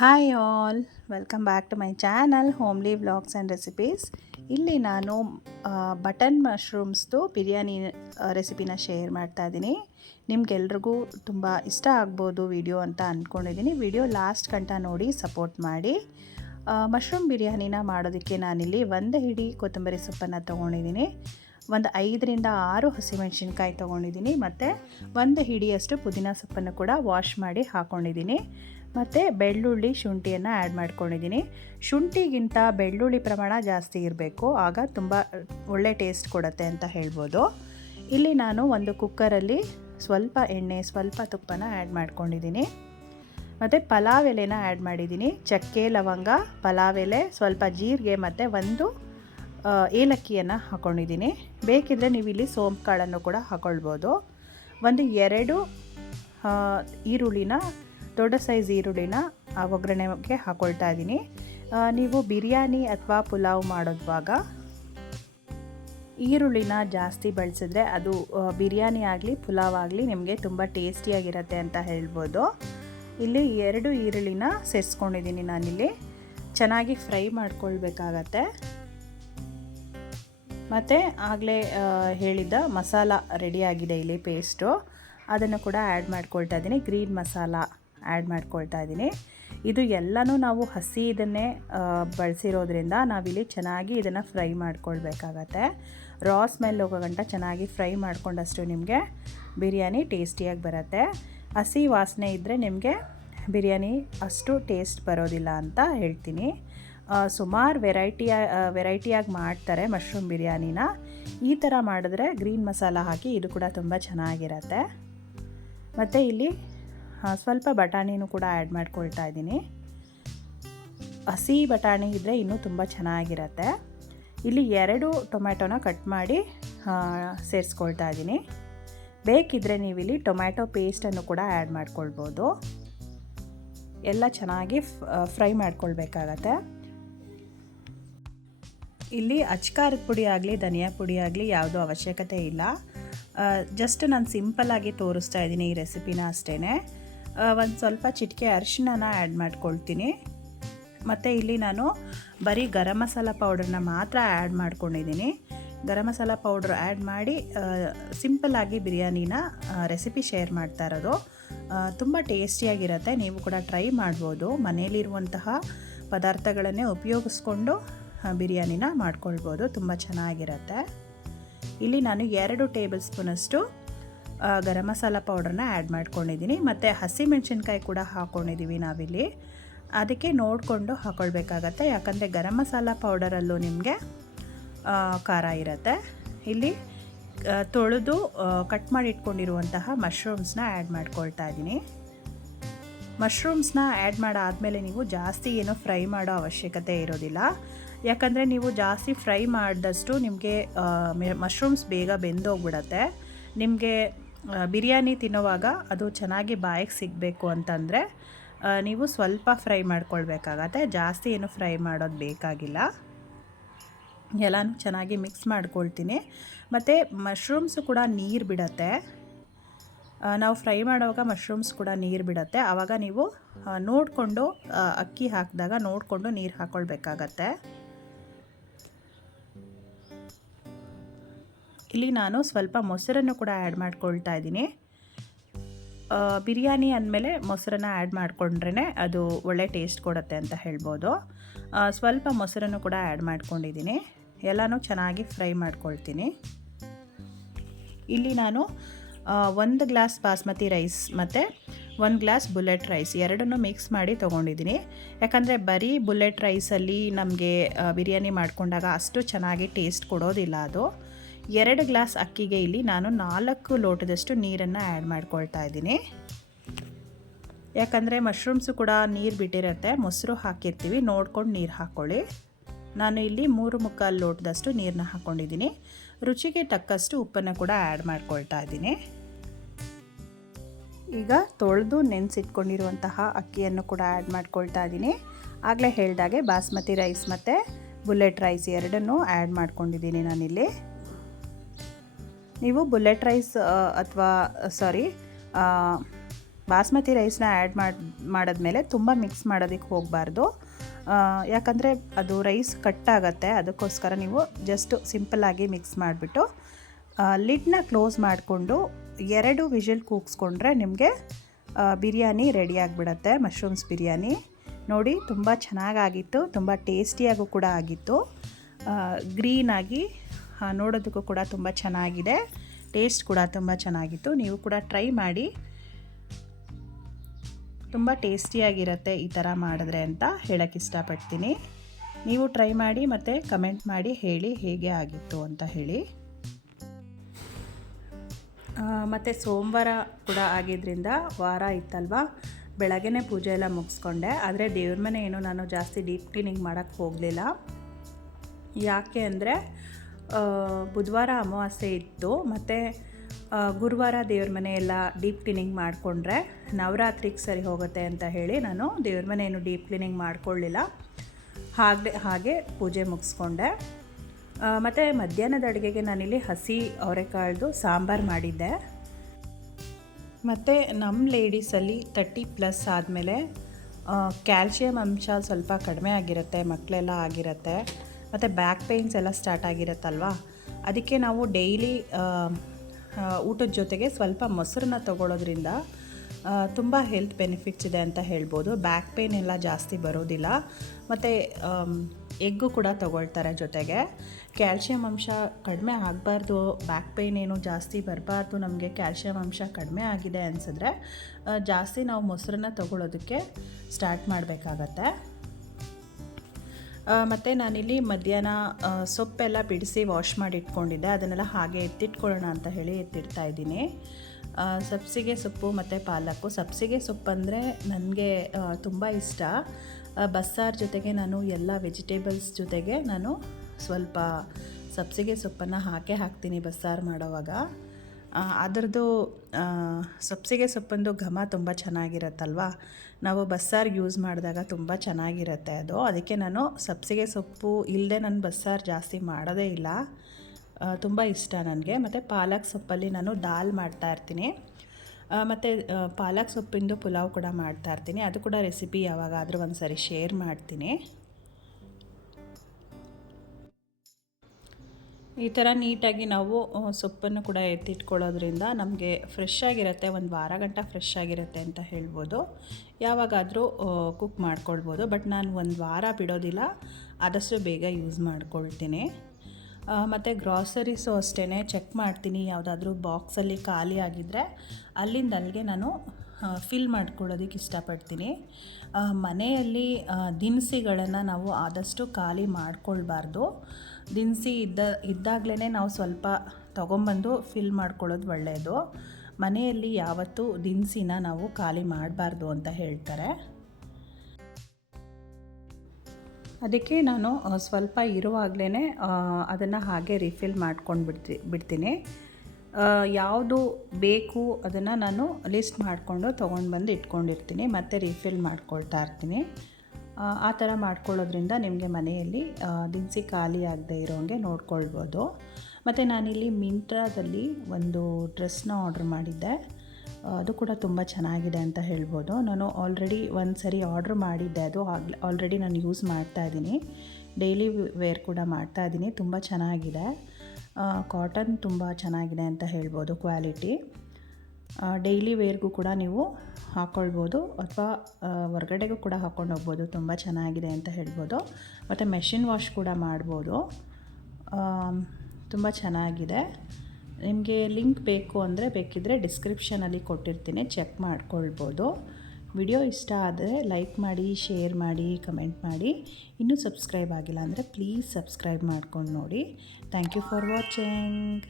Hi all, welcome back to my channel homely vlogs and recipes. ಇಲ್ಲಿ ನಾನು button ಮಶ್ರೂಮ್ಸ್ದು biryani ರೆಸಿಪಿನ share ಮಾಡ್ತಾ ಇದ್ದೀನಿ. ನಿಮ್ಗೆಲ್ರಿಗೂ ತುಂಬ ಇಷ್ಟ ಆಗ್ಬೋದು ವಿಡಿಯೋ ಅಂತ ಅಂದ್ಕೊಂಡಿದ್ದೀನಿ. ವಿಡಿಯೋ ಲಾಸ್ಟ್ ಗಂಟ ನೋಡಿ ಸಪೋರ್ಟ್ ಮಾಡಿ. ಮಶ್ರೂಮ್ ಬಿರಿಯಾನಿನ ಮಾಡೋದಕ್ಕೆ ನಾನಿಲ್ಲಿ 1 ಹಿಡಿ ಕೊತ್ತಂಬರಿ ಸೊಪ್ಪನ್ನು ತೊಗೊಂಡಿದ್ದೀನಿ, ಒಂದು 5ರಿಂದ 6 ಹಸಿಮೆಣಸಿನ್ಕಾಯಿ ತೊಗೊಂಡಿದ್ದೀನಿ, ಮತ್ತು 1 ಹಿಡಿಯಷ್ಟು ಪುದೀನ ಸೊಪ್ಪನ್ನು ಕೂಡ ವಾಶ್ ಮಾಡಿ ಹಾಕ್ಕೊಂಡಿದ್ದೀನಿ. ಮತ್ತು ಬೆಳ್ಳುಳ್ಳಿ ಶುಂಠಿಯನ್ನು ಆ್ಯಡ್ ಮಾಡ್ಕೊಂಡಿದ್ದೀನಿ. ಶುಂಠಿಗಿಂತ ಬೆಳ್ಳುಳ್ಳಿ ಪ್ರಮಾಣ ಜಾಸ್ತಿ ಇರಬೇಕು, ಆಗ ತುಂಬ ಒಳ್ಳೆ ಟೇಸ್ಟ್ ಕೊಡುತ್ತೆ ಅಂತ ಹೇಳ್ಬೋದು. ಇಲ್ಲಿ ನಾನು ಒಂದು ಕುಕ್ಕರಲ್ಲಿ ಸ್ವಲ್ಪ ಎಣ್ಣೆ, ಸ್ವಲ್ಪ ತುಪ್ಪನ ಆ್ಯಡ್ ಮಾಡ್ಕೊಂಡಿದ್ದೀನಿ. ಮತ್ತು ಪಲಾವ್ ಎಲೆನ ಆ್ಯಡ್ ಮಾಡಿದ್ದೀನಿ. ಚಕ್ಕೆ, ಲವಂಗ, ಪಲಾವ್ ಎಲೆ, ಸ್ವಲ್ಪ ಜೀರಿಗೆ ಮತ್ತು 1 ಏಲಕ್ಕಿಯನ್ನು ಹಾಕ್ಕೊಂಡಿದ್ದೀನಿ. ಬೇಕಿದ್ದರೆ ನೀವು ಇಲ್ಲಿ ಸೋಂಪು ಕಾಳನ್ನು ಕೂಡ ಹಾಕ್ಕೊಳ್ಬೋದು. 2 ಈರುಳ್ಳಿನ, ದೊಡ್ಡ ಸೈಜ್ ಈರುಳ್ಳಿನ ಒಗ್ಗರಣೆಗೆ ಹಾಕ್ಕೊಳ್ತಾ ಇದ್ದೀನಿ. ನೀವು ಬಿರಿಯಾನಿ ಅಥವಾ ಪುಲಾವ್ ಮಾಡೋದುವಾಗ ಈರುಳ್ಳಿನ ಜಾಸ್ತಿ ಬಳಸಿದ್ರೆ ಅದು ಬಿರಿಯಾನಿ ಆಗಲಿ ಪುಲಾವ್ ಆಗಲಿ ನಿಮಗೆ ತುಂಬ ಟೇಸ್ಟಿಯಾಗಿರುತ್ತೆ ಅಂತ ಹೇಳ್ಬೋದು. ಇಲ್ಲಿ 2 ಈರುಳ್ಳಿನ ಸೇರಿಸ್ಕೊಂಡಿದ್ದೀನಿ ನಾನಿಲ್ಲಿ. ಚೆನ್ನಾಗಿ ಫ್ರೈ ಮಾಡ್ಕೊಳ್ಬೇಕಾಗತ್ತೆ. ಮತ್ತು ಆಗಲೇ ಹೇಳಿದ್ದ ಮಸಾಲ ರೆಡಿಯಾಗಿದೆ ಇಲ್ಲಿ ಪೇಸ್ಟು, ಅದನ್ನು ಕೂಡ ಆ್ಯಡ್ ಮಾಡ್ಕೊಳ್ತಾ ಇದ್ದೀನಿ. ಗ್ರೀನ್ ಮಸಾಲ ಆ್ಯಡ್ ಮಾಡ್ಕೊಳ್ತಾ ಇದ್ದೀನಿ. ಇದು ಎಲ್ಲನೂ ನಾವು ಹಸಿ ಇದನ್ನೇ ಬಳಸಿರೋದ್ರಿಂದ ನಾವಿಲ್ಲಿ ಚೆನ್ನಾಗಿ ಇದನ್ನು ಫ್ರೈ ಮಾಡ್ಕೊಳ್ಬೇಕಾಗತ್ತೆ. ರಾ ಸ್ಮೆಲ್ ಹೋಗೋ ಗಂಟ ಚೆನ್ನಾಗಿ ಫ್ರೈ ಮಾಡ್ಕೊಂಡಷ್ಟು ನಿಮಗೆ ಬಿರಿಯಾನಿ ಟೇಸ್ಟಿಯಾಗಿ ಬರುತ್ತೆ. ಹಸಿ ವಾಸನೆ ಇದ್ದರೆ ನಿಮಗೆ ಬಿರಿಯಾನಿ ಅಷ್ಟು ಟೇಸ್ಟ್ ಬರೋದಿಲ್ಲ ಅಂತ ಹೇಳ್ತೀನಿ. ಸುಮಾರು ವೆರೈಟಿಯಾಗಿ ಮಾಡ್ತಾರೆ ಮಶ್ರೂಮ್ ಬಿರಿಯಾನಿನ. ಈ ಥರ ಮಾಡಿದ್ರೆ ಗ್ರೀನ್ ಮಸಾಲ ಹಾಕಿ ಇದು ಕೂಡ ತುಂಬ ಚೆನ್ನಾಗಿರುತ್ತೆ. ಮತ್ತು ಇಲ್ಲಿ ಸ್ವಲ್ಪ ಬಟಾಣಿನೂ ಕೂಡ ಆ್ಯಡ್ ಮಾಡ್ಕೊಳ್ತಾ ಇದ್ದೀನಿ. ಹಸಿ ಬಟಾಣಿ ಇದ್ದರೆ ಇನ್ನೂ ತುಂಬ ಚೆನ್ನಾಗಿರುತ್ತೆ. ಇಲ್ಲಿ 2 ಟೊಮ್ಯಾಟೋನ ಕಟ್ ಮಾಡಿ ಸೇರಿಸ್ಕೊಳ್ತಾ ಇದ್ದೀನಿ. ಬೇಕಿದ್ದರೆ ನೀವಿಲ್ಲಿ ಟೊಮ್ಯಾಟೊ ಪೇಸ್ಟನ್ನು ಕೂಡ ಆ್ಯಡ್ ಮಾಡ್ಕೊಳ್ಬೋದು. ಎಲ್ಲ ಚೆನ್ನಾಗಿ ಫ್ರೈ ಮಾಡ್ಕೊಳ್ಬೇಕಾಗತ್ತೆ. ಇಲ್ಲಿ ಅಚ್ಕಾರದ ಪುಡಿ ಆಗಲಿ ಧನಿಯಾ ಪುಡಿ ಆಗಲಿ ಯಾವುದೂ ಅವಶ್ಯಕತೆ ಇಲ್ಲ. ಜಸ್ಟ್ ನಾನು ಸಿಂಪಲ್ಲಾಗಿ ತೋರಿಸ್ತಾ ಇದ್ದೀನಿ ಈ ರೆಸಿಪಿನ ಅಷ್ಟೇ. ಒಂದು ಸ್ವಲ್ಪ ಚಿಟಿಕೆ ಅರಿಶಿಣನ ಆ್ಯಡ್ ಮಾಡ್ಕೊಳ್ತೀನಿ. ಮತ್ತು ಇಲ್ಲಿ ನಾನು ಬರೀ ಗರಂ ಮಸಾಲ ಪೌಡರ್ನ ಮಾತ್ರ ಆ್ಯಡ್ ಮಾಡ್ಕೊಂಡಿದ್ದೀನಿ. ಗರಂ ಮಸಾಲ ಪೌಡ್ರ್ ಆ್ಯಡ್ ಮಾಡಿ ಸಿಂಪಲ್ಲಾಗಿ ಬಿರಿಯಾನಿನ ರೆಸಿಪಿ ಶೇರ್ ಮಾಡ್ತಾ ಇರೋದು. ತುಂಬ ಟೇಸ್ಟಿಯಾಗಿರುತ್ತೆ. ನೀವು ಕೂಡ ಟ್ರೈ ಮಾಡ್ಬೋದು. ಮನೆಯಲ್ಲಿರುವಂತಹ ಪದಾರ್ಥಗಳನ್ನೇ ಉಪಯೋಗಿಸ್ಕೊಂಡು ಬಿರಿಯಾನಿನ ಮಾಡ್ಕೊಳ್ಬೋದು. ತುಂಬ ಚೆನ್ನಾಗಿರುತ್ತೆ. ಇಲ್ಲಿ ನಾನು 2 ಟೇಬಲ್ ಸ್ಪೂನಷ್ಟು ಗರಂ ಮಸಾಲ ಪೌಡ್ರನ್ನ ಆ್ಯಡ್ ಮಾಡ್ಕೊಂಡಿದ್ದೀನಿ. ಮತ್ತು ಹಸಿಮೆಣಸಿನ್ಕಾಯಿ ಕೂಡ ಹಾಕ್ಕೊಂಡಿದ್ದೀವಿ ನಾವಿಲ್ಲಿ. ಅದಕ್ಕೆ ನೋಡಿಕೊಂಡು ಹಾಕ್ಕೊಳ್ಬೇಕಾಗತ್ತೆ, ಯಾಕಂದರೆ ಗರಂ ಮಸಾಲ ಪೌಡರಲ್ಲೂ ನಿಮಗೆ ಖಾರ ಇರುತ್ತೆ. ಇಲ್ಲಿ ತೊಳೆದು ಕಟ್ ಮಾಡಿ ಇಟ್ಕೊಂಡಿರುವಂತಹ ಮಶ್ರೂಮ್ಸ್ನ ಆ್ಯಡ್ ಮಾಡ್ಕೊಳ್ತಾ ಇದ್ದೀನಿ. ಮಶ್ರೂಮ್ಸ್ನ ಆ್ಯಡ್ ಮಾಡಾದಮೇಲೆ ನೀವು ಜಾಸ್ತಿ ಏನೋ ಫ್ರೈ ಮಾಡೋ ಅವಶ್ಯಕತೆ ಇರೋದಿಲ್ಲ. ಯಾಕಂದರೆ ನೀವು ಜಾಸ್ತಿ ಫ್ರೈ ಮಾಡಿದಷ್ಟು ನಿಮಗೆ ಮಶ್ರೂಮ್ಸ್ ಬೇಗ ಬೆಂದೋಗ್ಬಿಡತ್ತೆ. ನಿಮಗೆ ಬಿರಿಯಾನಿ ತಿನ್ನೋವಾಗ ಅದು ಚೆನ್ನಾಗಿ ಬಾಯಿಗೆ ಸಿಗಬೇಕು ಅಂತಂದರೆ ನೀವು ಸ್ವಲ್ಪ ಫ್ರೈ ಮಾಡ್ಕೊಳ್ಬೇಕಾಗತ್ತೆ. ಜಾಸ್ತಿ ಏನು ಫ್ರೈ ಮಾಡೋದು ಬೇಕಾಗಿಲ್ಲ. ಎಲ್ಲನೂ ಚೆನ್ನಾಗಿ ಮಿಕ್ಸ್ ಮಾಡ್ಕೊಳ್ತೀನಿ. ಮತ್ತು ಮಶ್ರೂಮ್ಸು ಕೂಡ ನೀರು ಬಿಡತ್ತೆ. ನಾವು ಫ್ರೈ ಮಾಡುವಾಗ ಮಶ್ರೂಮ್ಸ್ ಕೂಡ ನೀರು ಬಿಡುತ್ತೆ. ಆವಾಗ ನೀವು ನೋಡಿಕೊಂಡು ಅಕ್ಕಿ ಹಾಕಿದಾಗ ನೋಡಿಕೊಂಡು ನೀರು ಹಾಕ್ಕೊಳ್ಬೇಕಾಗತ್ತೆ. ಇಲ್ಲಿ ನಾನು ಸ್ವಲ್ಪ ಮೊಸರನ್ನು ಕೂಡ ಆ್ಯಡ್ ಮಾಡ್ಕೊಳ್ತಾ ಇದ್ದೀನಿ. ಬಿರಿಯಾನಿ ಅಂದಮೇಲೆ ಮೊಸರನ್ನು ಆ್ಯಡ್ ಮಾಡಿಕೊಂಡ್ರೇ ಅದು ಒಳ್ಳೆ ಟೇಸ್ಟ್ ಕೊಡುತ್ತೆ ಅಂತ ಹೇಳ್ಬೋದು. ಸ್ವಲ್ಪ ಮೊಸರನ್ನು ಕೂಡ ಆ್ಯಡ್ ಮಾಡ್ಕೊಂಡಿದ್ದೀನಿ. ಎಲ್ಲನೂ ಚೆನ್ನಾಗಿ ಫ್ರೈ ಮಾಡ್ಕೊಳ್ತೀನಿ. ಇಲ್ಲಿ ನಾನು 1 ಗ್ಲಾಸ್ ಬಾಸ್ಮತಿ ರೈಸ್ ಮತ್ತು 1 ಗ್ಲಾಸ್ ಬುಲೆಟ್ ರೈಸ್ ಎರಡನ್ನೂ ಮಿಕ್ಸ್ ಮಾಡಿ ತೊಗೊಂಡಿದ್ದೀನಿ. ಯಾಕಂದರೆ ಬರೀ ಬುಲೆಟ್ ರೈಸಲ್ಲಿ ನಮಗೆ ಬಿರಿಯಾನಿ ಮಾಡಿಕೊಂಡಾಗ ಅಷ್ಟು ಚೆನ್ನಾಗಿ ಟೇಸ್ಟ್ ಕೊಡೋದಿಲ್ಲ ಅದು. 2 ಗ್ಲಾಸ್ ಅಕ್ಕಿಗೆ ಇಲ್ಲಿ ನಾನು 4 ಲೋಟದಷ್ಟು ನೀರನ್ನು ಆ್ಯಡ್ ಮಾಡ್ಕೊಳ್ತಾ ಇದ್ದೀನಿ. ಯಾಕಂದರೆ ಮಶ್ರೂಮ್ಸು ಕೂಡ ನೀರು ಬಿಟ್ಟಿರುತ್ತೆ, ಮೊಸರು ಹಾಕಿರ್ತೀವಿ, ನೋಡ್ಕೊಂಡು ನೀರು ಹಾಕ್ಕೊಳ್ಳಿ. ನಾನು ಇಲ್ಲಿ 3/4 ಲೋಟದಷ್ಟು ನೀರನ್ನ ಹಾಕ್ಕೊಂಡಿದ್ದೀನಿ. ರುಚಿಗೆ ತಕ್ಕಷ್ಟು ಉಪ್ಪನ್ನು ಕೂಡ ಆ್ಯಡ್ ಮಾಡ್ಕೊಳ್ತಾ ಇದ್ದೀನಿ. ಈಗ ತೊಳೆದು ನೆನೆಸಿಟ್ಕೊಂಡಿರುವಂತಹ ಅಕ್ಕಿಯನ್ನು ಕೂಡ ಆ್ಯಡ್ ಮಾಡ್ಕೊಳ್ತಾ ಇದ್ದೀನಿ. ಆಗಲೇ ಹೇಳಿದಾಗೆ ಬಾಸ್ಮತಿ ರೈಸ್ ಮತ್ತು ಬುಲೆಟ್ ರೈಸ್ ಎರಡನ್ನೂ ಆ್ಯಡ್ ಮಾಡ್ಕೊಂಡಿದ್ದೀನಿ ನಾನಿಲ್ಲಿ. ನೀವು ಬುಲೆಟ್ ರೈಸ್ ಅಥವಾ ಬಾಸ್ಮತಿ ರೈಸ್ನ ಆ್ಯಡ್ ಮಾಡಿದ್ಮೇಲೆ ತುಂಬ ಮಿಕ್ಸ್ ಮಾಡೋದಕ್ಕೆ ಹೋಗಬಾರ್ದು, ಯಾಕಂದರೆ ಅದು ರೈಸ್ ಕಟ್ಟಾಗತ್ತೆ. ಅದಕ್ಕೋಸ್ಕರ ನೀವು ಜಸ್ಟ್ ಸಿಂಪಲ್ಲಾಗಿ ಮಿಕ್ಸ್ ಮಾಡಿಬಿಟ್ಟು ಲಿಡ್ನ ಕ್ಲೋಸ್ ಮಾಡಿಕೊಂಡು 2 ವಿಷಲ್ ಕೂಗಿಸ್ಕೊಂಡ್ರೆ ನಿಮಗೆ ಬಿರಿಯಾನಿ ರೆಡಿ ಆಗಿಬಿಡತ್ತೆ. ಮಶ್ರೂಮ್ಸ್ ಬಿರಿಯಾನಿ ನೋಡಿ ತುಂಬ ಚೆನ್ನಾಗಾಗಿತ್ತು, ತುಂಬ ಟೇಸ್ಟಿಯಾಗೂ ಕೂಡ ಆಗಿತ್ತು. ಗ್ರೀನಾಗಿ ನೋಡೋದಕ್ಕೂ ಕೂಡ ತುಂಬ ಚೆನ್ನಾಗಿದೆ, ಟೇಸ್ಟ್ ಕೂಡ ತುಂಬ ಚೆನ್ನಾಗಿತ್ತು. ನೀವು ಕೂಡ ಟ್ರೈ ಮಾಡಿ, ತುಂಬ ಟೇಸ್ಟಿಯಾಗಿರುತ್ತೆ ಈ ಥರ ಮಾಡಿದ್ರೆ ಅಂತ ಹೇಳೋಕ್ಕೆ ಇಷ್ಟಪಡ್ತೀನಿ. ನೀವು ಟ್ರೈ ಮಾಡಿ ಮತ್ತು ಕಮೆಂಟ್ ಮಾಡಿ ಹೇಳಿ ಹೇಗೆ ಆಗಿತ್ತು ಅಂತ ಹೇಳಿ. ಮತ್ತು ಸೋಮವಾರ ಕೂಡ ಆಗಿದ್ದರಿಂದ ವಾರ ಇತ್ತಲ್ವ, ಬೆಳಗ್ಗೆನೇ ಪೂಜೆ ಎಲ್ಲ ಮುಗಿಸ್ಕೊಂಡೆ. ಆದರೆ ದೇವ್ರ ಮನೆ ಏನು ನಾನು ಜಾಸ್ತಿ ಡೀಪ್ ಕ್ಲೀನಿಂಗ್ ಮಾಡೋಕ್ಕೆ ಹೋಗಲಿಲ್ಲ. ಯಾಕೆ ಅಂದರೆ ಬುಧವಾರ ಅಮಾವಾಸ್ಯೆ ಇತ್ತು, ಮತ್ತು ಗುರುವಾರ ದೇವ್ರ ಮನೆ ಎಲ್ಲ ಡೀಪ್ ಕ್ಲೀನಿಂಗ್ ಮಾಡಿಕೊಂಡ್ರೆ ನವರಾತ್ರಿಗೆ ಸರಿ ಹೋಗುತ್ತೆ ಅಂತ ಹೇಳಿ ನಾನು ದೇವ್ರ ಮನೆ ಏನು ಡೀಪ್ ಕ್ಲೀನಿಂಗ್ ಮಾಡಿಕೊಳ್ಳಿಲ್ಲ. ಹಾಗೆ ಪೂಜೆ ಮುಗಿಸ್ಕೊಂಡೆ. ಮತ್ತು ಮಧ್ಯಾಹ್ನದ ಅಡುಗೆಗೆ ನಾನಿಲ್ಲಿ ಹಸಿ ಅವರೆಕಾಳ್ದು ಸಾಂಬಾರು ಮಾಡಿದ್ದೆ. ಮತ್ತು ನಮ್ಮ ಲೇಡೀಸಲ್ಲಿ 30+ ಆದಮೇಲೆ ಕ್ಯಾಲ್ಶಿಯಂ ಅಂಶ ಸ್ವಲ್ಪ ಕಡಿಮೆ ಆಗಿರುತ್ತೆ, ಮಕ್ಕಳೆಲ್ಲ ಆಗಿರುತ್ತೆ, ಮತ್ತು ಬ್ಯಾಕ್ ಪೇಯ್ನ್ಸ್ ಎಲ್ಲ ಸ್ಟಾರ್ಟ್ ಆಗಿರುತ್ತಲ್ವ. ಅದಕ್ಕೆ ನಾವು ಡೈಲಿ ಊಟದ ಜೊತೆಗೆ ಸ್ವಲ್ಪ ಮೊಸರನ್ನ ತೊಗೊಳೋದ್ರಿಂದ ತುಂಬ ಹೆಲ್ತ್ ಬೆನಿಫಿಟ್ಸ್ ಇದೆ ಅಂತ ಹೇಳ್ಬೋದು. ಬ್ಯಾಕ್ ಪೇಯ್ನ್ ಎಲ್ಲ ಜಾಸ್ತಿ ಬರೋದಿಲ್ಲ. ಮತ್ತು ಎಗ್ಗು ಕೂಡ ತೊಗೊಳ್ತಾರೆ ಜೊತೆಗೆ. ಕ್ಯಾಲ್ಶಿಯಂ ಅಂಶ ಕಡಿಮೆ ಆಗಬಾರ್ದು, ಬ್ಯಾಕ್ ಪೇಯ್ನ್ ಏನು ಜಾಸ್ತಿ ಬರಬಾರ್ದು, ನಮಗೆ ಕ್ಯಾಲ್ಶಿಯಂ ಅಂಶ ಕಡಿಮೆ ಆಗಿದೆ ಅನಿಸಿದ್ರೆ ಜಾಸ್ತಿ ನಾವು ಮೊಸರನ್ನ ತೊಗೊಳೋದಕ್ಕೆ ಸ್ಟಾರ್ಟ್ ಮಾಡಬೇಕಾಗತ್ತೆ. ಮತ್ತು ನಾನಿಲ್ಲಿ ಮಧ್ಯಾಹ್ನ ಸೊಪ್ಪೆಲ್ಲ ಬಿಡಿಸಿ ವಾಶ್ ಮಾಡಿ ಇಟ್ಕೊಂಡಿದ್ದೆ, ಅದನ್ನೆಲ್ಲ ಹಾಗೆ ಎತ್ತಿಟ್ಕೊಳ್ಳೋಣ ಅಂತ ಹೇಳಿ ಎತ್ತಿಡ್ತಾಯಿದ್ದೀನಿ. ಸಬ್ಸಿಗೆ ಸೊಪ್ಪು ಮತ್ತು ಪಾಲಕ್ಕು. ಸಬ್ಸಿಗೆ ಸೊಪ್ಪಂದರೆ ನನಗೆ ತುಂಬ ಇಷ್ಟ. ಬಸ್ಸಾರು ಜೊತೆಗೆ ನಾನು ಎಲ್ಲ ವೆಜಿಟೇಬಲ್ಸ್ ಜೊತೆಗೆ ನಾನು ಸ್ವಲ್ಪ ಸಬ್ಸಿಗೆ ಸೊಪ್ಪನ್ನು ಹಾಕ್ತೀನಿ ಬಸ್ಸಾರು ಮಾಡೋವಾಗ. ಅದರದ್ದು ಸಬ್ಸಿಗೆ ಸೊಪ್ಪಂದು ಘಮ ತುಂಬ ಚೆನ್ನಾಗಿರುತ್ತಲ್ವ, ನಾವು ಬಸ್ಸಾರು ಯೂಸ್ ಮಾಡಿದಾಗ ತುಂಬ ಚೆನ್ನಾಗಿರುತ್ತೆ ಅದು. ಅದಕ್ಕೆ ನಾನು ಸಬ್ಸಿಗೆ ಸೊಪ್ಪು ಇಲ್ಲದೆ ನಾನು ಬಸ್ಸಾರು ಜಾಸ್ತಿ ಮಾಡೋದೇ ಇಲ್ಲ, ತುಂಬ ಇಷ್ಟ ನನಗೆ. ಮತ್ತು ಪಾಲಕ್ ಸೊಪ್ಪಲ್ಲಿ ನಾನು ದಾಲ್ ಮಾಡ್ತಾಯಿರ್ತೀನಿ, ಮತ್ತು ಪಾಲಕ್ ಸೊಪ್ಪಿಂದು ಪುಲಾವ್ ಕೂಡ ಮಾಡ್ತಾಯಿರ್ತೀನಿ. ಅದು ಕೂಡ ರೆಸಿಪಿ ಯಾವಾಗಾದರೂ ಒಂದು ಸರಿ ಶೇರ್ ಮಾಡ್ತೀನಿ. ಈ ಥರ ನೀಟಾಗಿ ನಾವು ಸೊಪ್ಪನ್ನು ಕೂಡ ಎತ್ತಿಟ್ಕೊಳ್ಳೋದ್ರಿಂದ ನಮಗೆ ಫ್ರೆಶ್ ಆಗಿರುತ್ತೆ, ಒಂದು ವಾರ ಗಂಟ ಫ್ರೆಶ್ ಆಗಿರುತ್ತೆ ಅಂತ ಹೇಳ್ಬೋದು. ಯಾವಾಗಾದರೂ ಕುಕ್ ಮಾಡ್ಕೊಳ್ಬೋದು, ಬಟ್ ನಾನು ಒಂದು ವಾರ ಬಿಡೋದಿಲ್ಲ, ಆದಷ್ಟು ಬೇಗ ಯೂಸ್ ಮಾಡ್ಕೊಳ್ತೀನಿ. ಮತ್ತು ಗ್ರಾಸರೀಸು ಅಷ್ಟೇ ಚೆಕ್ ಮಾಡ್ತೀನಿ, ಯಾವುದಾದ್ರೂ ಬಾಕ್ಸಲ್ಲಿ ಖಾಲಿ ಆಗಿದ್ದರೆ ಅಲ್ಲಿಂದ ಅಲ್ಲಿಗೆ ನಾನು ಫಿಲ್ ಮಾಡ್ಕೊಳ್ಳೋದಕ್ಕೆ ಇಷ್ಟಪಡ್ತೀನಿ. ಮನೆಯಲ್ಲಿ ದಿನಸಿಗಳನ್ನು ನಾವು ಆದಷ್ಟು ಖಾಲಿ ಮಾಡ್ಕೊಳ್ಬಾರ್ದು. ದಿನಸಿ ಇದ್ದಾಗಲೇ ನಾವು ಸ್ವಲ್ಪ ತೊಗೊಂಬಂದು ಫಿಲ್ ಮಾಡ್ಕೊಳ್ಳೋದು ಒಳ್ಳೆಯದು. ಮನೆಯಲ್ಲಿ ಯಾವತ್ತೂ ದಿನಸಿನ ನಾವು ಖಾಲಿ ಮಾಡಬಾರ್ದು ಅಂತ ಹೇಳ್ತಾರೆ. ಅದಕ್ಕೆ ನಾನು ಸ್ವಲ್ಪ ಇರುವಾಗಲೇ ಅದನ್ನು ಹಾಗೆ ರಿಫಿಲ್ ಮಾಡ್ಕೊಂಡು ಬಿಡ್ತೀನಿ. ಯಾವುದು ಬೇಕು ಅದನ್ನು ನಾನು ಲಿಸ್ಟ್ ಮಾಡಿಕೊಂಡು ತೊಗೊಂಡು ಬಂದು ಇಟ್ಕೊಂಡಿರ್ತೀನಿ, ಮತ್ತು ರಿಫಿಲ್ ಮಾಡ್ಕೊಳ್ತಾ ಇರ್ತೀನಿ. ಆ ಥರ ಮಾಡ್ಕೊಳ್ಳೋದ್ರಿಂದ ನಿಮಗೆ ಮನೆಯಲ್ಲಿ ದಿನಸಿ ಖಾಲಿ ಆಗದೆ ಇರೋಂಗೆ ನೋಡ್ಕೊಳ್ಬೋದು. ಮತ್ತು ನಾನಿಲ್ಲಿ ಮಿಂಟ್ರಾದಲ್ಲಿ ಒಂದು ಡ್ರೆಸ್ನ ಆರ್ಡ್ರ್ ಮಾಡಿದ್ದೆ, ಅದು ಕೂಡ ತುಂಬ ಚೆನ್ನಾಗಿದೆ ಅಂತ ಹೇಳ್ಬೋದು. ನಾನು ಆಲ್ರೆಡಿ ಒಂದು ಸರಿ ಆರ್ಡ್ರ್ ಮಾಡಿದ್ದೆ, ಅದು ಆಲ್ರೆಡಿ ನಾನು ಯೂಸ್ ಮಾಡ್ತಾಯಿದ್ದೀನಿ, ಡೈಲಿ ವೇರ್ ಕೂಡ ಮಾಡ್ತಾಯಿದ್ದೀನಿ. ತುಂಬ ಚೆನ್ನಾಗಿದೆ, ಕಾಟನ್ ತುಂಬ ಚೆನ್ನಾಗಿದೆ ಅಂತ ಹೇಳ್ಬೋದು ಕ್ವಾಲಿಟಿ. ಡೈಲಿ ವೇರ್ಗೂ ಕೂಡ ನೀವು ಹಾಕ್ಕೊಳ್ಬೋದು, ಅಥವಾ ಹೊರಗಡೆಗೂ ಕೂಡ ಹಾಕ್ಕೊಂಡು ಹೋಗ್ಬೋದು, ತುಂಬ ಚೆನ್ನಾಗಿದೆ ಅಂತ ಹೇಳ್ಬೋದು. ಮತ್ತು ಮೆಷಿನ್ ವಾಶ್ ಕೂಡ ಮಾಡ್ಬೋದು, ತುಂಬ ಚೆನ್ನಾಗಿದೆ. ನಿಮಗೆ ಲಿಂಕ್ ಬೇಕು ಅಂದರೆ ಬೇಕಿದ್ದರೆ ಡಿಸ್ಕ್ರಿಪ್ಷನಲ್ಲಿ ಕೊಟ್ಟಿರ್ತೀನಿ, ಚೆಕ್ ಮಾಡ್ಕೊಳ್ಬೋದು. ವಿಡಿಯೋ ಇಷ್ಟ ಆದರೆ ಲೈಕ್ ಮಾಡಿ, ಶೇರ್ ಮಾಡಿ, ಕಮೆಂಟ್ ಮಾಡಿ. ಇನ್ನೂ ಸಬ್ಸ್ಕ್ರೈಬ್ ಆಗಿಲ್ಲ ಅಂದರೆ ಪ್ಲೀಸ್ ಸಬ್ಸ್ಕ್ರೈಬ್ ಮಾಡ್ಕೊಂಡು ನೋಡಿ. Thank you for watching.